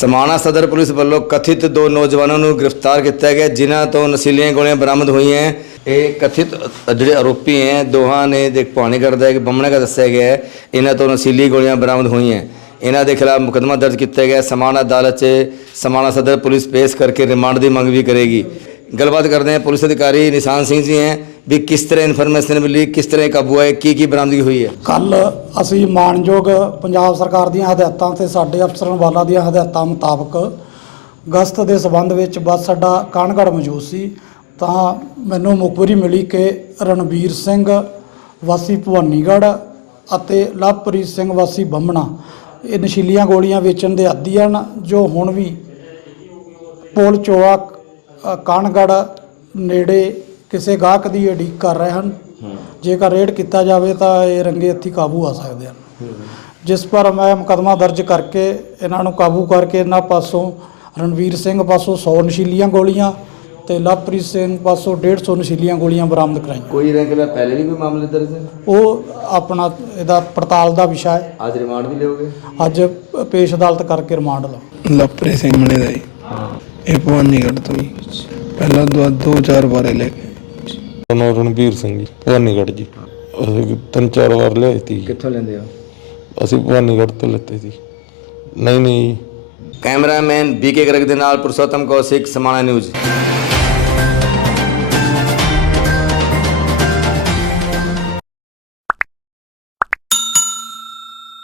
ਸਮਾਣਾ ਸਦਰ ਪੁਲਿਸ ਵੱਲੋਂ ਕਥਿਤ ਦੋ ਨੌਜਵਾਨਾਂ ਨੂੰ ਗ੍ਰਿਫਤਾਰ ਕੀਤਾ ਗਿਆ, ਜਿਨ੍ਹਾਂ ਤੋਂ ਨਸ਼ੀਲੀਆਂ ਗੋਲੀਆਂ ਬਰਾਮਦ ਹੋਈਆਂ। ਇਹ ਕਥਿਤ ਜਿਹੜੇ ਆਰੋਪੀ ਹੈ, ਦੋਹਾਂ ਨੇ ਦੇਖ ਪਾਣੀ ਕਰਦਾ ਹੈ ਕਿ ਬੰਮਣੇ ਦਾ ਦੱਸਿਆ ਗਿਆ ਹੈ, ਇਹਨਾਂ ਤੋਂ ਨਸ਼ੀਲੀ ਗੋਲੀਆਂ ਬਰਾਮਦ ਹੋਈਆਂ। ਇਹਨਾਂ ਦੇ ਖਿਲਾਫ ਮੁਕੱਦਮਾ ਦਰਜ ਕੀਤਾ ਗਿਆ। ਸਮਾਣਾ ਅਦਾਲਤ 'ਚ ਸਮਾਣਾ ਸਦਰ ਪੁਲਿਸ ਪੇਸ਼ ਕਰਕੇ ਰਿਮਾਂਡ ਦੀ ਮੰਗ ਵੀ ਕਰੇਗੀ। ਗੱਲਬਾਤ ਕਰਦੇ हैं ਪੁਲਿਸ ਅਧਿਕਾਰੀ ਨਿਸ਼ਾਨ ਸਿੰਘ ਜੀ हैं ਵੀ ਕਿਸ ਤਰ੍ਹਾਂ ਇਨਫੋਰਮੇਸ਼ਨ ਮਿਲੀ, ਕਿਸ ਤਰ੍ਹਾਂ ਕਾਬੂ ਆਏ ਕੀ ਕੀ ਬਰਾਮਦਗੀ ਹੋਈ ਹੈ? ਕੱਲ ਅਸੀਂ ਮਾਨਯੋਗ ਪੰਜਾਬ ਸਰਕਾਰ ਦੀਆਂ ਹਦਾਇਤਾਂ ਤੇ ਸਾਡੇ ਅਫਸਰਾਂ ਵਾਲਾ ਦੀਆਂ ਹਦਾਇਤਾਂ ਮੁਤਾਬਕ ਗਸਤ ਦੇ ਸਬੰਧ ਵਿੱਚ ਬੱਸ ਅੱਡਾ ਕਾਨਗੜ ਮੌਜੂਦ ਸੀ। ਤਾਂ ਮੈਨੂੰ ਮੁਖਬਰੀ ਮਿਲੀ ਕਿ ਰਣਵੀਰ ਸਿੰਘ, ਵਾਸੀ ਭਵਾਨੀਗੜ੍ਹ ਅਤੇ ਲਵਪ੍ਰੀਤ ਸਿੰਘ, ਵਾਸੀ ਬੰਮਣਾ ਇਹ ਨਸ਼ੀਲੀਆਂ ਗੋਲੀਆਂ ਵੇਚਣ ਦੇ ਆਦੀ ਹਨ, ਜੋ ਹੁਣ ਵੀ ਪੋਲ ਚੋਆ ਕਾਨਗੜ ਨੇੜੇ ਕਿਸੇ ਗਾਹਕ ਦੀ ਉਡੀਕ ਕਰ ਰਹੇ ਹਨ। ਜੇਕਰ ਰੇਡ ਕੀਤਾ ਜਾਵੇ ਤਾਂ ਇਹ ਰੰਗੇ ਹੱਥੀ ਕਾਬੂ ਆ ਸਕਦੇ ਹਨ। ਜਿਸ ਪਰ ਮੈਂ ਮੁਕਦਮਾ ਦਰਜ ਕਰਕੇ ਇਹਨਾਂ ਨੂੰ ਕਾਬੂ ਕਰਕੇ ਇਹਨਾਂ ਪਾਸੋਂ ਰਣਵੀਰ ਸਿੰਘ ਪਾਸੋਂ 100 ਨਸ਼ੀਲੀਆਂ ਗੋਲੀਆਂ ਤੇ ਲਵਪ੍ਰੀਤ ਸਿੰਘ ਪਾਸੋਂ 150 ਨਸ਼ੀਲੀਆਂ ਗੋਲੀਆਂ ਬਰਾਮਦ ਕਰਾਈਆਂ। ਕੋਈ ਰੈਂਕ ਦਾ ਪਹਿਲੇ ਵੀ ਕੋਈ ਮਾਮਲੇ ਦਰਜ ਹੈ? ਉਹ ਆਪਣਾ ਇਹਦਾ ਪੜਤਾਲ ਦਾ ਵਿਸ਼ਾ ਹੈ। ਅੱਜ ਰਿਮਾਂਡ ਵੀ ਲਿਓਗੇ? ਅੱਜ ਪੇਸ਼ ਅਦਾਲਤ ਕਰਕੇ ਰਿਮਾਂਡ ਲਓ। ਲਪਰੇ ਸਿੰਘ ਮਲੇ ਦਾ ਜੀ ਇਹ ਭਵਾਨੀਗੜ੍ਹ ਤੋਂ ਜੀ ਪਹਿਲਾਂ ਦੋ ਦੋ ਚਾਰ ਵਾਰੇ ਲੈ ਕੇ ਨਾਮ ਰਣਬੀਰ ਸਿੰਘ ਜੀ ਭਵਾਨੀਗੜ੍ਹ ਜੀ। ਅਸੀਂ ਤਿੰਨ ਚਾਰ ਵਾਰ ਲਿਆਏ ਜੀ। ਕਿੱਥੋਂ ਲੈਂਦੇ ਹੋ? ਅਸੀਂ ਭਵਾਨੀਗੜ੍ਹ ਤੋਂ ਲੈਤੇ ਸੀ। ਨਹੀਂ ਨਹੀਂ। ਕੈਮਰਾਮੈਨ ਬੀਕੇ ਗਰਗ ਦੇ ਨਾਲ ਪੁਰਸ਼ੋਤਮ ਕੌਸ਼ਿਕ ਸਮਾਣਾ ਨਿਊਜ਼।